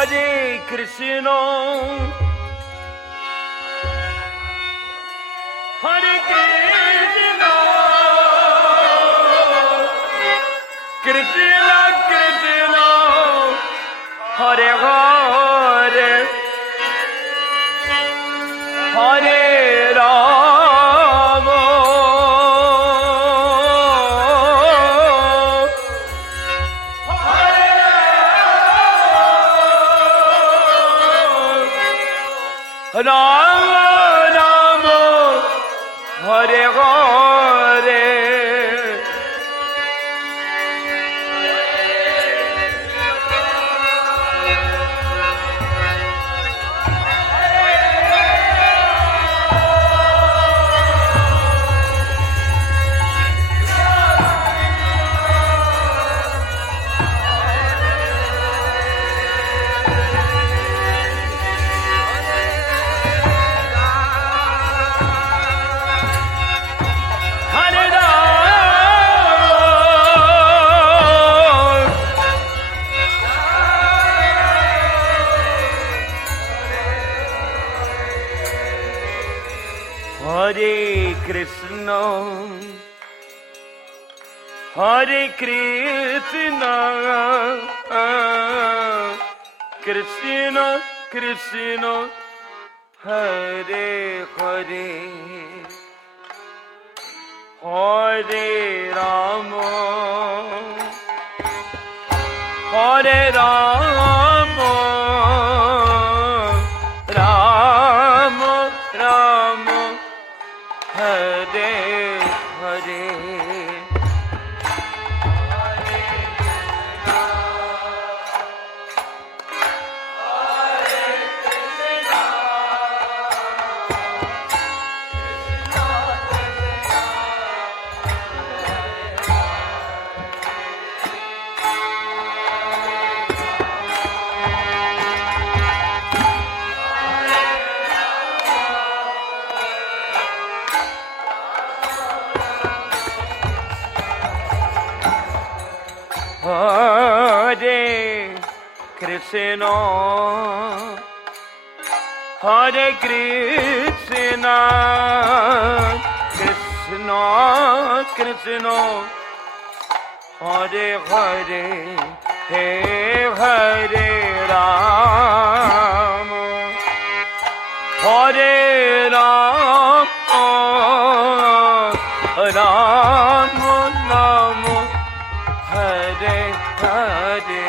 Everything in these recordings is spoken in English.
Hare Krishna, Hare Krishna, Krishna Krishna, Hare Hare, Hare Rama, Rama Rama, Hare Hare. Hare Krishna, Hare Krishna, Krishna Krishna, Hare Hare, Hare Rama, Hare Rama, Rama Rama, Hare Hare. Hare Krishna, Hare Krishna, Krishna Krishna, Hare Hare, Hare Rama, Hare Rama, Rama Rama, Hare Hare.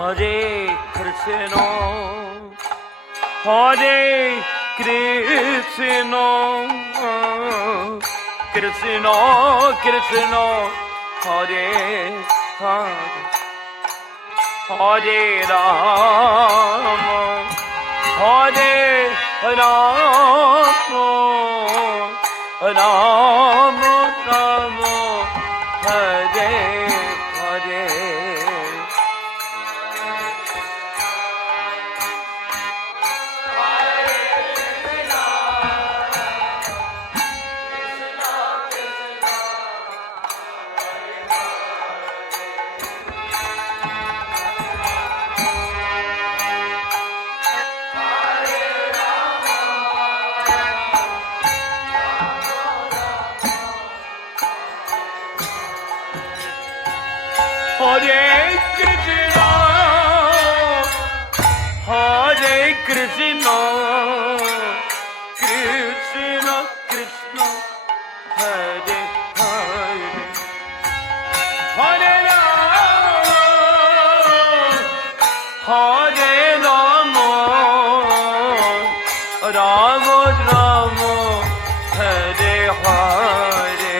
Hare Krishna, Hare Krishna, Krishna Krishna, Hare Hare, Hare Rama, Hare Rama, Rama Rama, Hare Hare. Hare Krishna, Hare Krishna, Krishna Krishna, Hare Hare, Hare Rama, Hare Rama, Rama Rama, Hare Hare,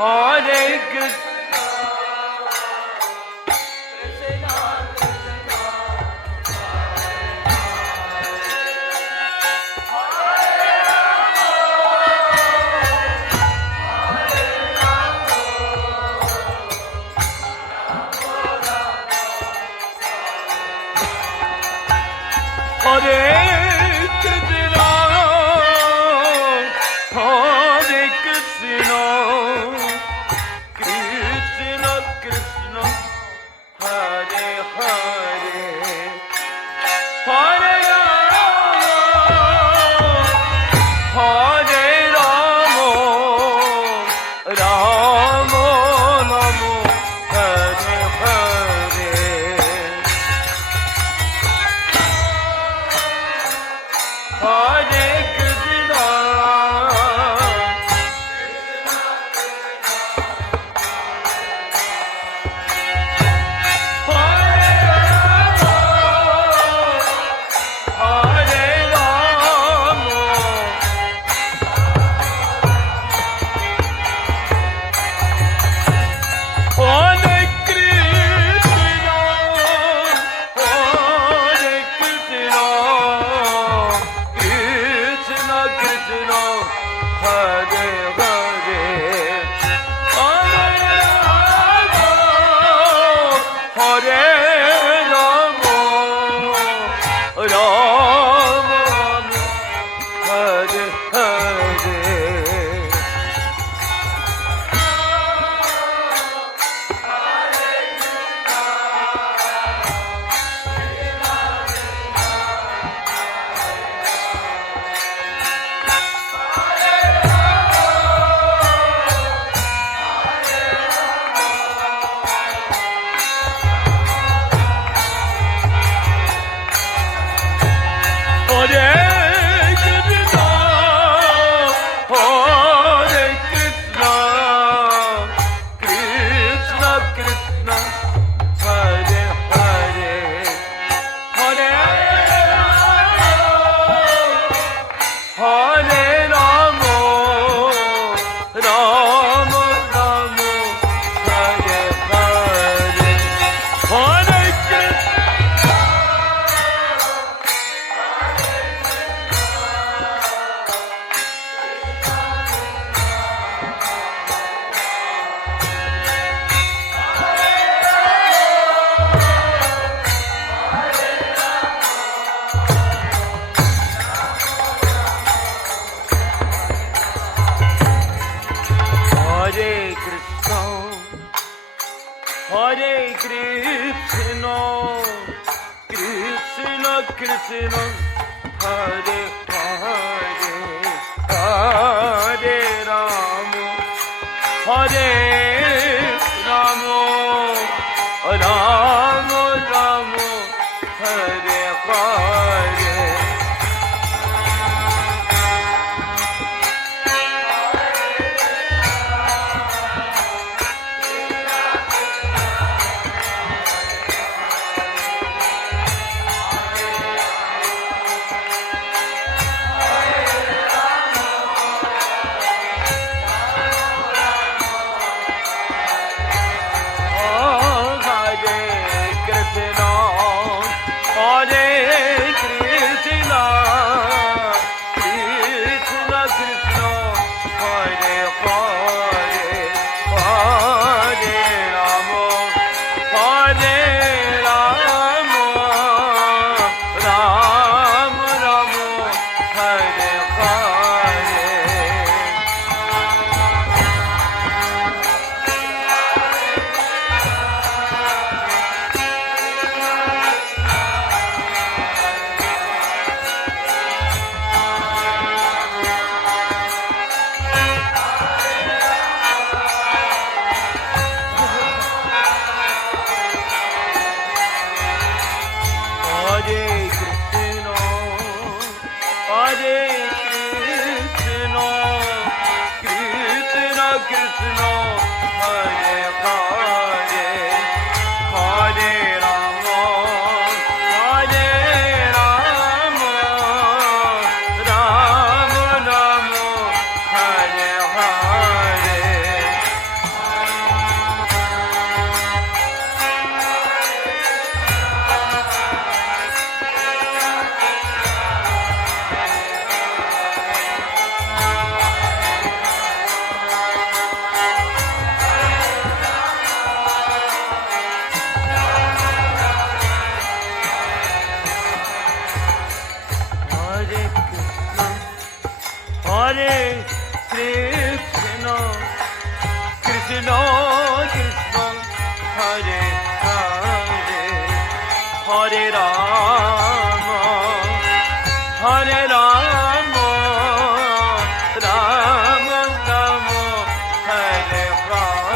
Hare Krishna, Hare Krishna, Hare Krishna, Krishna Krishna, Hare Hare, Hare Rama, Rama Rama, Hare Hare. Hare Krishna, Hare Rama, Hare Krishna, Hare Krishna, Krishna Krishna, Hare Hare, Hare Rama, Rama Rama, Hare Hare. Hare Krishna, Hare Krishna, Krishna Krishna, Hare Hare, Hare Rama, Rama Rama, Hare Hare, Hare Krishna. Hare Krishna, Hare Krishna, Krishna Krishna, Hare Hare, Hare Rama, Hare Rama, Rama Rama, Hare Hare. Hare Rama, Hare Rama, Rama Rama, Hare Hare.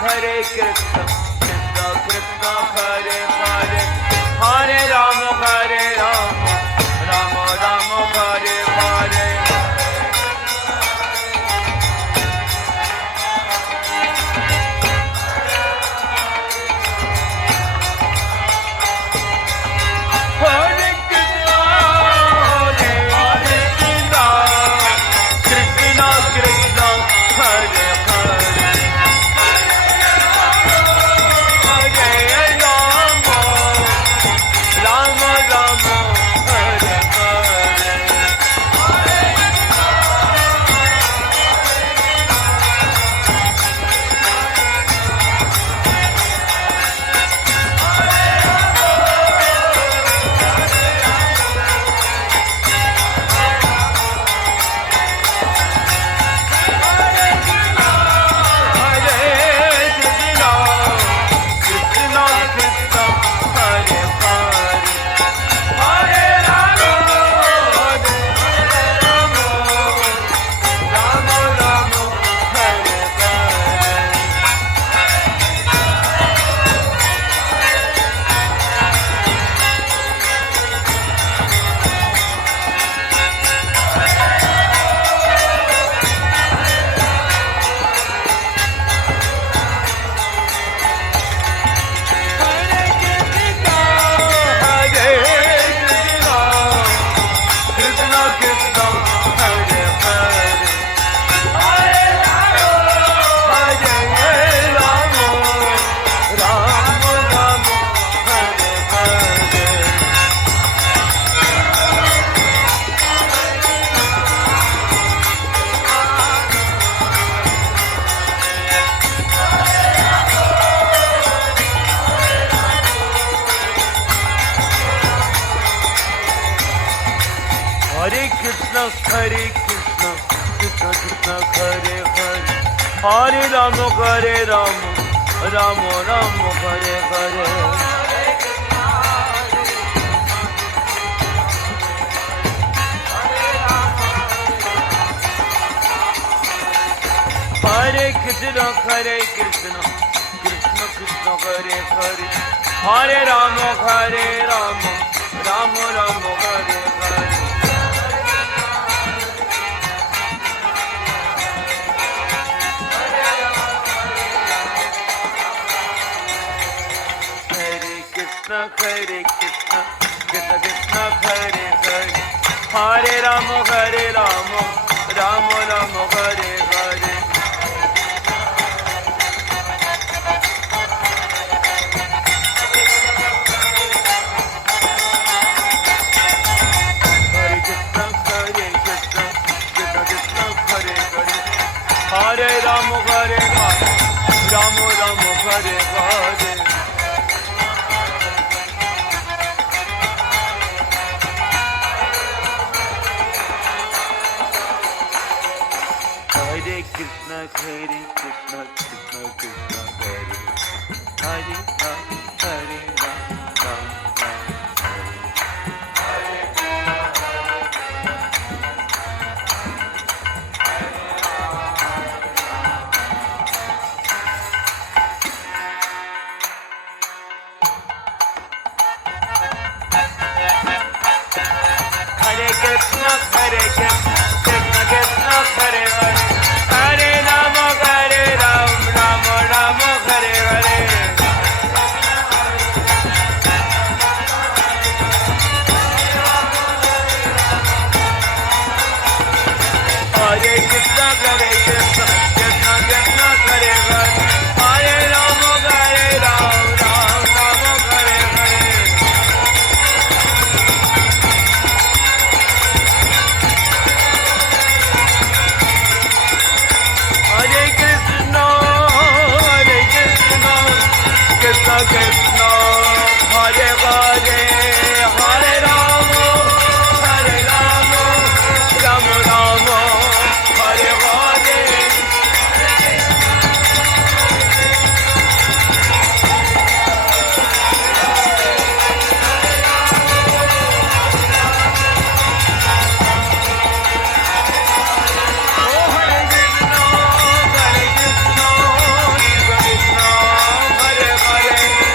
Hare Krishna Krishna Hare Hare Hare Rama Rama Rama Hare Hare Hare Krishna, Krishna Krishna, Hare Hare, Hare Rama, Rama Rama, Hare Hare. Hare Krishna, Krishna Krishna, Hare Hare, Hare Rama, Rama Rama, Hare Hare. Krishna, Krishna Krishna, Hare Hare, Hare Rama, Rama Rama, Hare Hare. Hare Krishna, Krishna Krishna, Hare Hare, Hare Rama, Rama Rama, Hare Hare. Hare Krishna, Krishna Krishna, Hare Hare Rama, Hare Rama, Rama Hare Krishna, Krishna Krishna, Hare Hare, Hare Rama, Rama Rama, Hare Hare. Hare Krishna, Krishna Krishna, Hare Hare, Hare Rama, Rama Rama, Hare Hare. Hare Krishna, Krishna Krishna, Hare Hare, Hare Rama, Rama Rama, Hare Hare.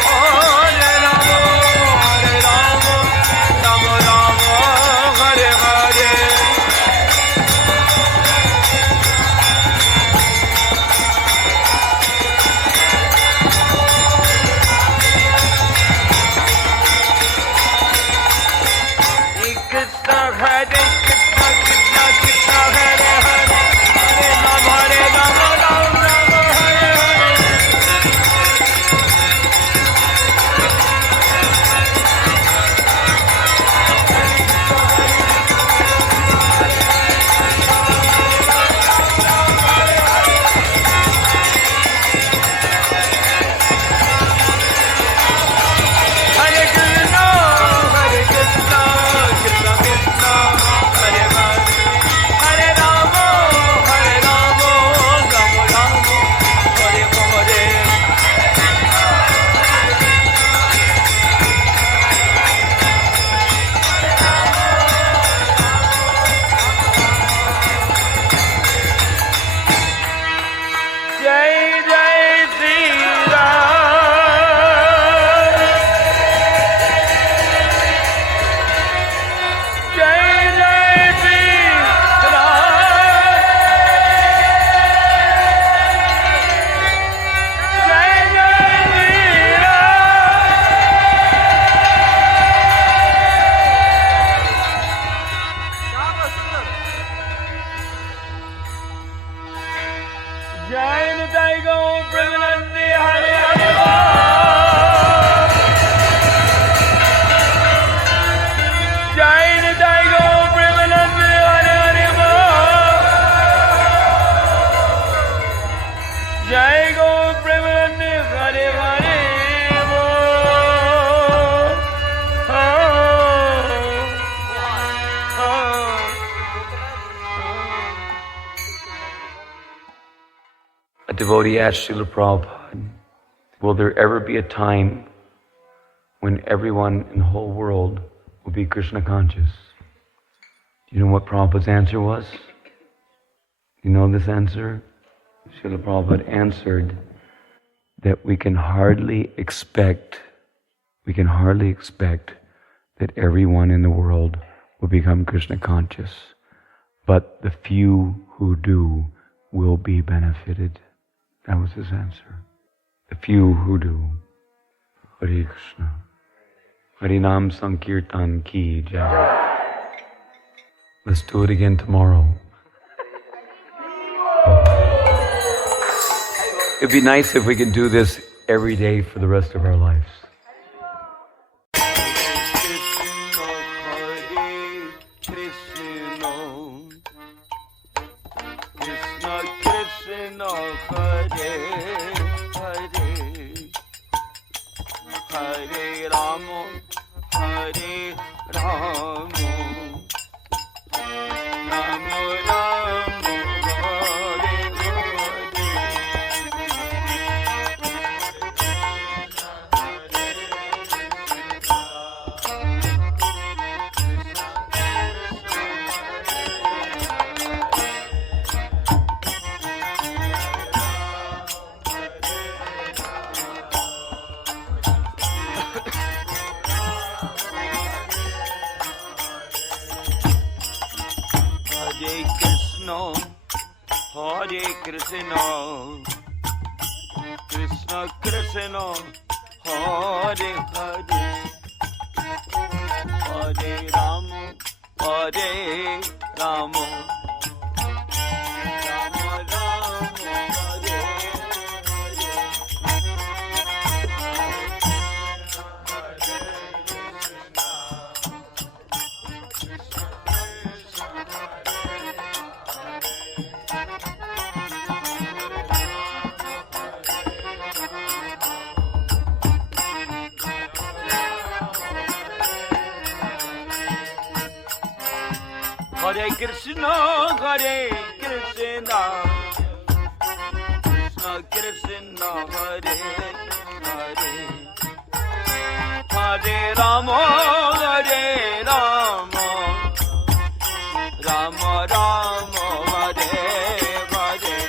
Hare devotee asked Srila Prabhupada, will there ever be a time when everyone in the whole world will be Krishna conscious? Do you know what Prabhupada's answer was? You know this answer? Srila Prabhupada answered that we can hardly expect that everyone in the world will become Krishna conscious, but the few who do will be benefited. That was his answer. The few who do. Hare Krishna. Harinam Sankirtan Ki Jai. Let's do it again tomorrow. It'd be nice if we could do this every day for the rest of our lives. Hare Krishna, Krishna Krishna, Hare Hare, Hare Rama, Rama Rama, Hare Hare. Hare Krishna, Krishna Krishna, Hare Hare, Hare Rama, Rama Rama, Hare Hare.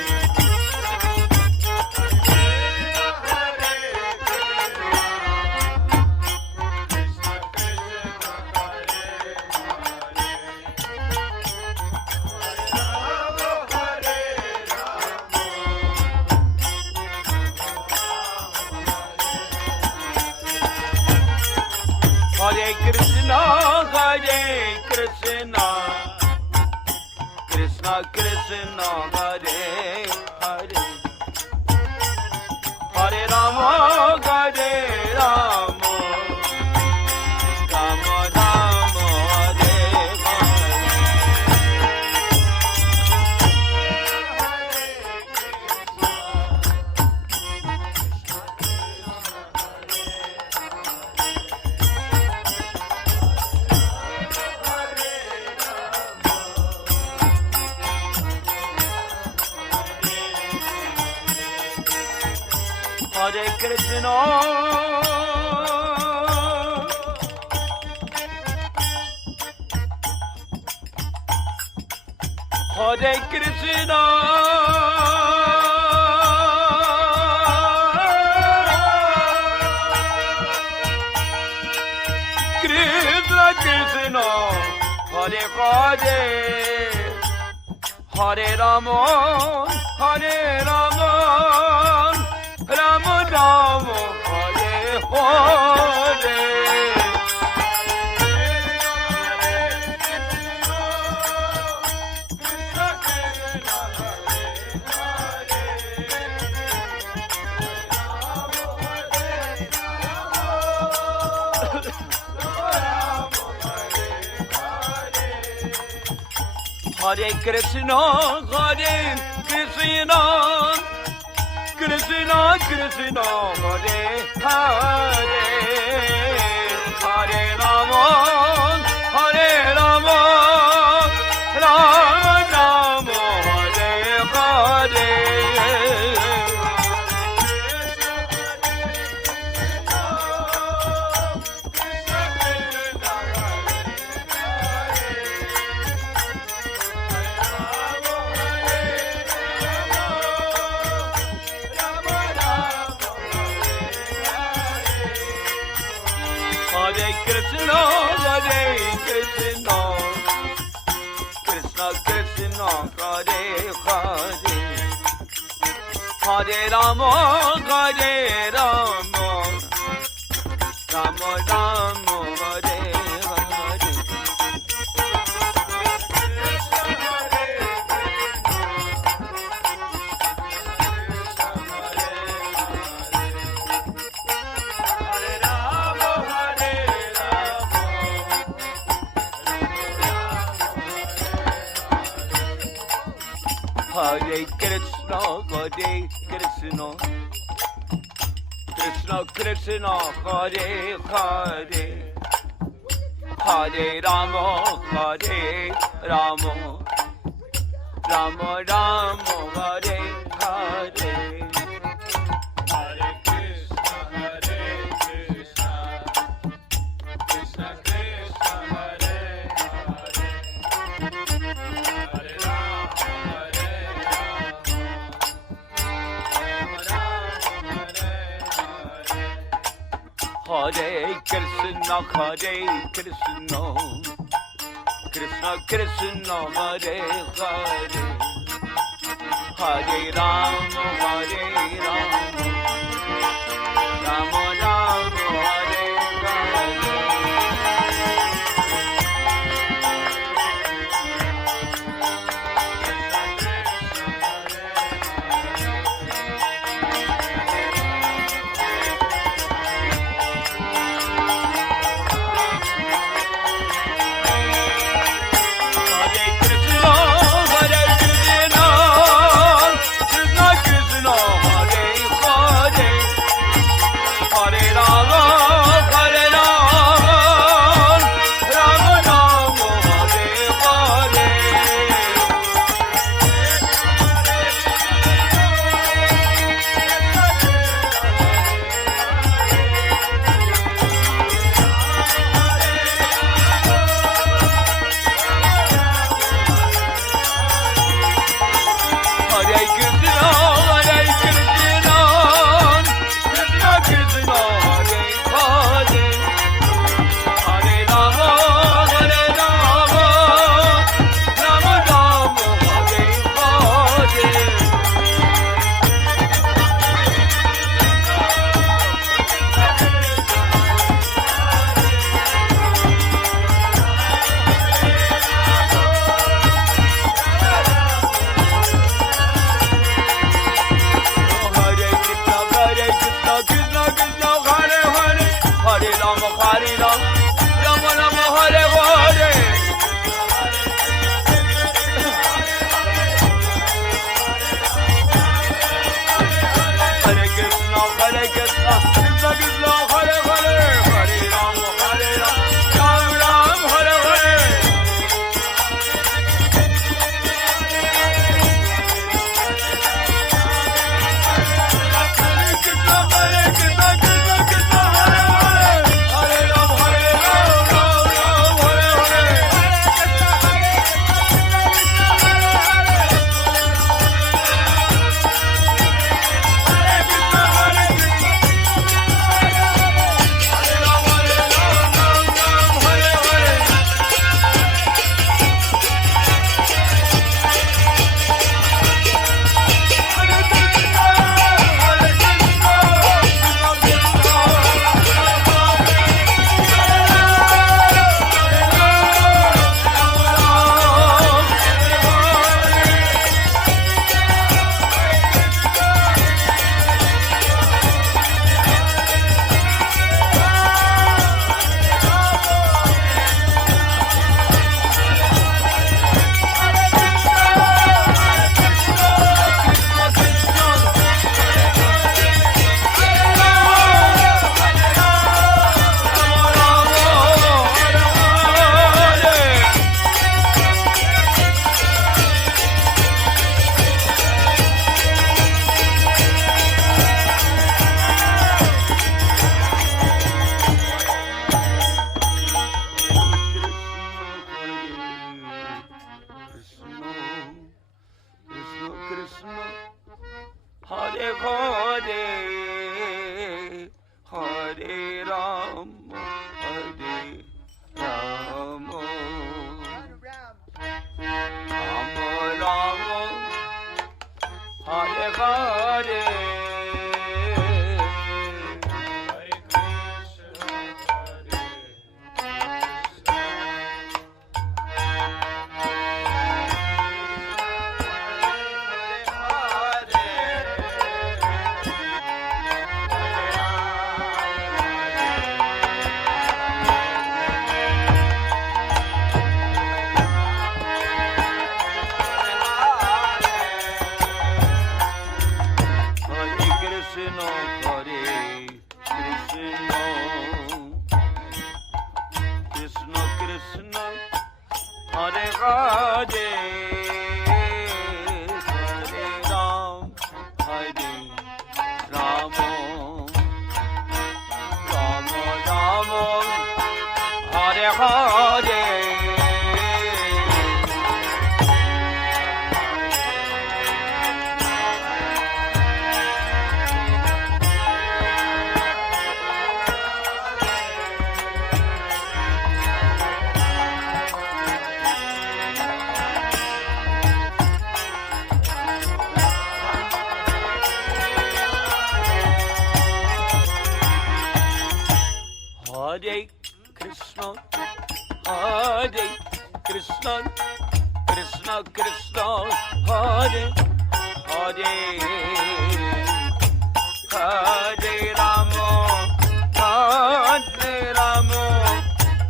Hare Krishna, Hare Krishna, Krishna Krishna, Hare Hare, Hare Rama, Rama Rama, Hare Hare. Hare Krishna, Krishna Krishna, Hare Hare, Hare Rama, Rama Rama, Hare Hare. Hare Krishna, Krishna Krishna, Hare Hare, Hare Rama, Hare Rama, Rama Rama, Hare Hare. Hare Krishna, Krishna Krishna, Hare Hare, Hare Rama, Hare Rama, Rama Rama, Hare Hare. Hare Krishna, Krishna Krishna, Hare Hare, Hare Rama, Hare Hare Krishna, Krishna Krishna, Hare Hare, Hare Rama, Hare Rama, Rama Rama, Hare Hare. Hare Hare, Hare Rama, Hare Krishna Krishna Hare Hare Hare Ram Hare Ram Ram Ram Hare Hare Hare Krishna, Hare Krishna, Krishna Krishna, Hare Hare, Hare Rama, Hare Rama,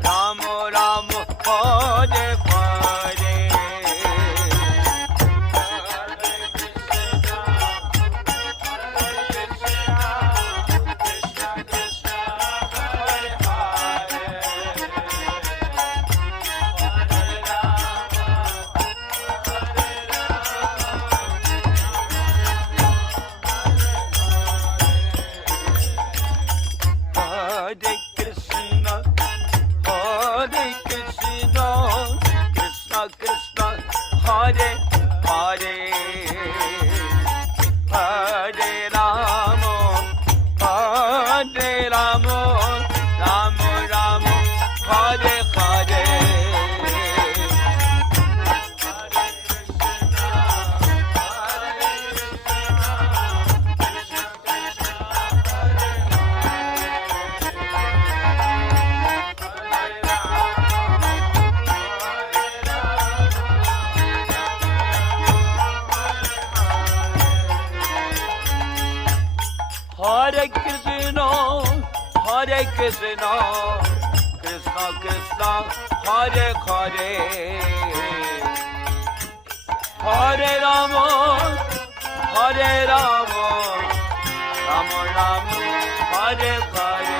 Rama Rama, Hare Hare. Hare Krishna, Hare Krishna, Krishna Krishna, Hare Hare, Hare Rama, Hare Rama, Rama Rama, Hare Hare. Hare Krishna, Hare Krishna, Krishna Krishna, Hare Hare, Hare Rama, Hare Rama, Rama Rama, Hare Hare.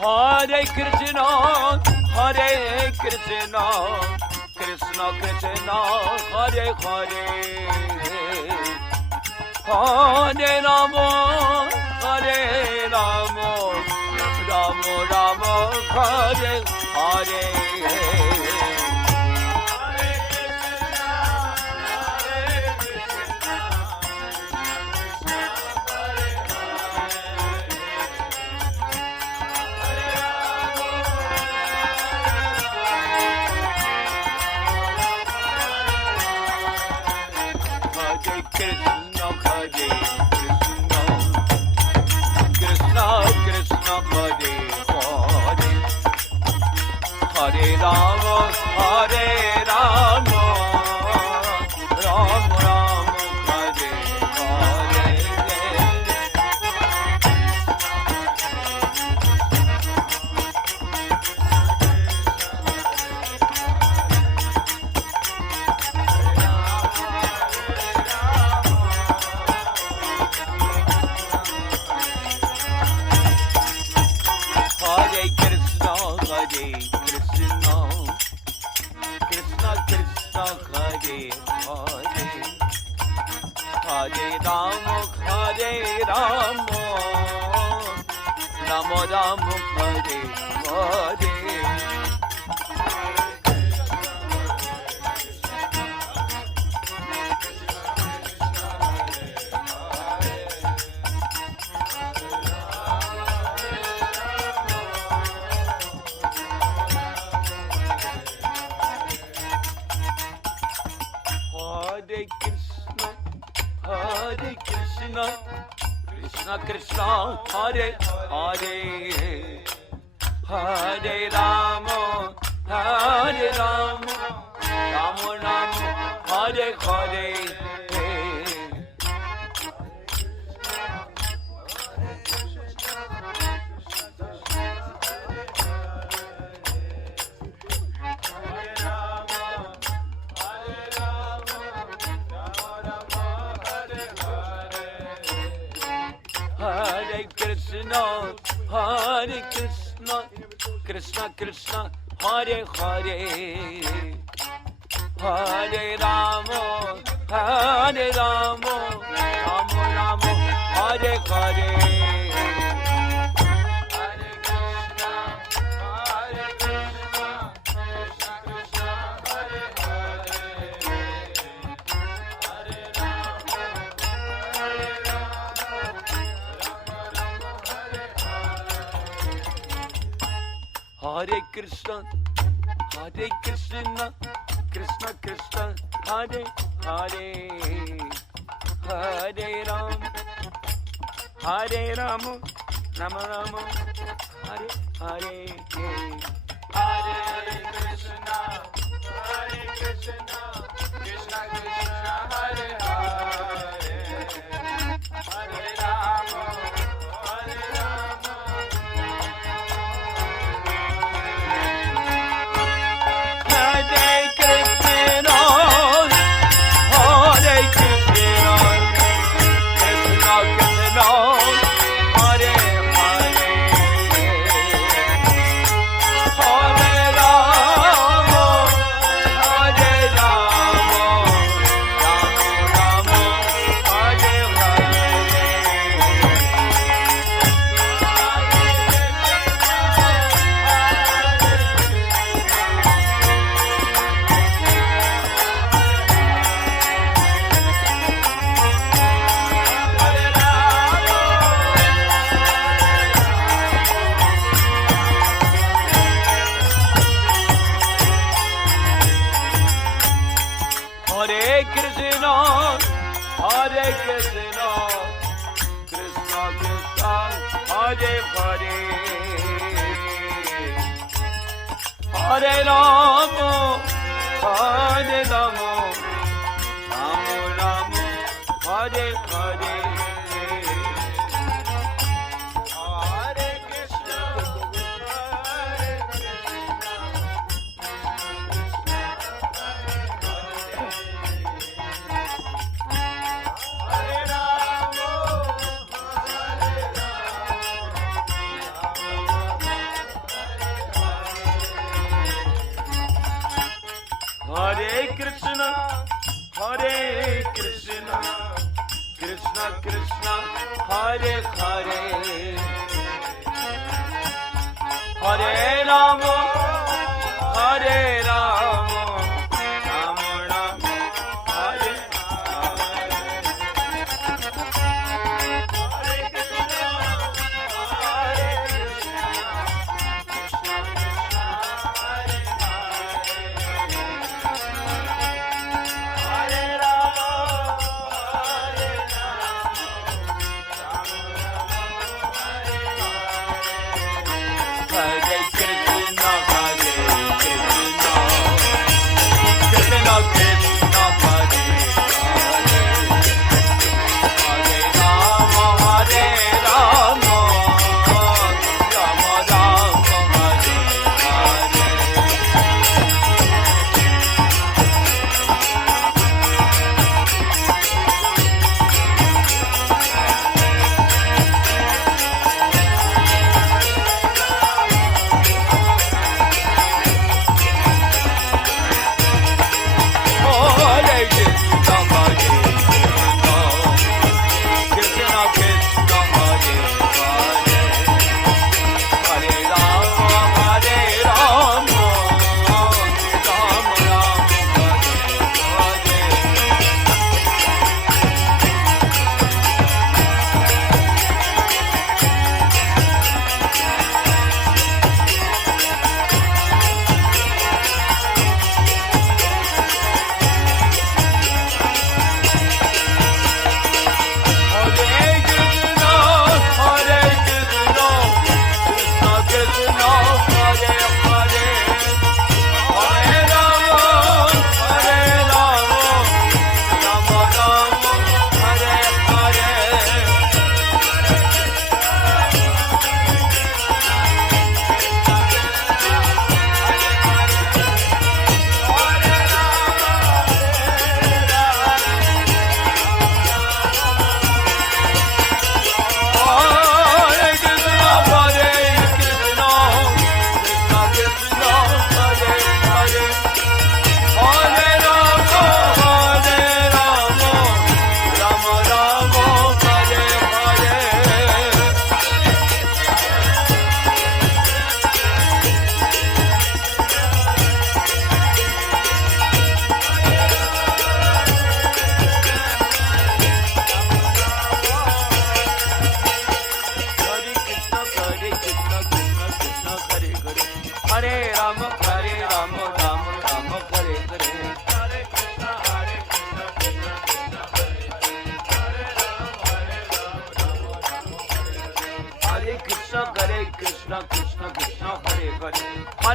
Hare Krishna, Hare Hare Krishna, Hare Krishna, Krishna Krishna, Hare Hare, Hare Rama, Hare Rama, Rama Rama, Hare Hare. Hare Rama, Hare Rama, Rama Rama, Hare Hare. Hare Krishna, Hare Krishna, Krishna Krishna, Hare Hare, Hare Rama, Hare Rama, Rama Rama, Hare Hare. Hare Krishna, Hare Krishna, Krishna Krishna, Hare Hare, Hare Rama, Hare Rama, Rama Rama, Hare Hare. Hare Krishna, Hare Krishna, Krishna Krishna, Hare Hare, Hare Rama, Hare Rama, Rama Rama, Hare Hare. Hare Krishna, Hare Krishna, Krishna Krishna, Hare Hare, Hare Rama, Hare Rama, Hare Krishna, Hare Krishna, Krishna Krishna, Hare Hare, Hare Ram, Hare Rama, Rama Rama, Hare Hare. Hare Krishna, Hare Krishna, Krishna Krishna, Hare Hare, Hare Rama, Hare Rama. Hare Krishna, Hare Krishna, Krishna Krishna, Hare Hare, Hare Rama, Hare Rama, Rama Rama, Hare Hare. Hare Krishna, Hare Krishna, Krishna Krishna, Hare Hare, Hare Rama, Hare Rama, Rama Rama, Hare Hare. Hare Krishna, Hare Krishna, Hare Rama, Hare Hare Krishna, Hare Krishna, Krishna Krishna, Hare Hare, Hare Rama, Hare Rama, Rama Rama, Hare Hare. Hare Krishna, Hare Krishna, Krishna Krishna, Hare Hare, Hare Rama, Hare Rama, Rama Rama, Hare Hare. Hare Krishna,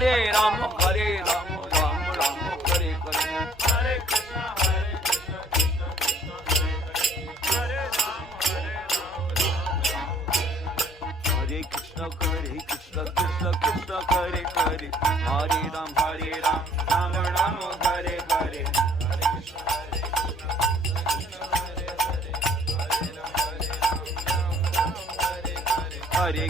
Hare Ram, Hare Ram, Ram Ram, Hare Hare. Hare Krishna, Krishna Krishna, Hare Hare, Hare Ram, Hare Ram, Hare Krishna, Krishna Krishna, Hare Hare. Hare Ram, Ram Ram, Hare Hare. Hare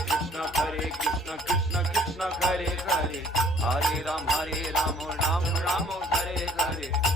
Krishna, Krishna Krishna, Hare Hare. Hare Ram, Ram Ram, Hare Hare.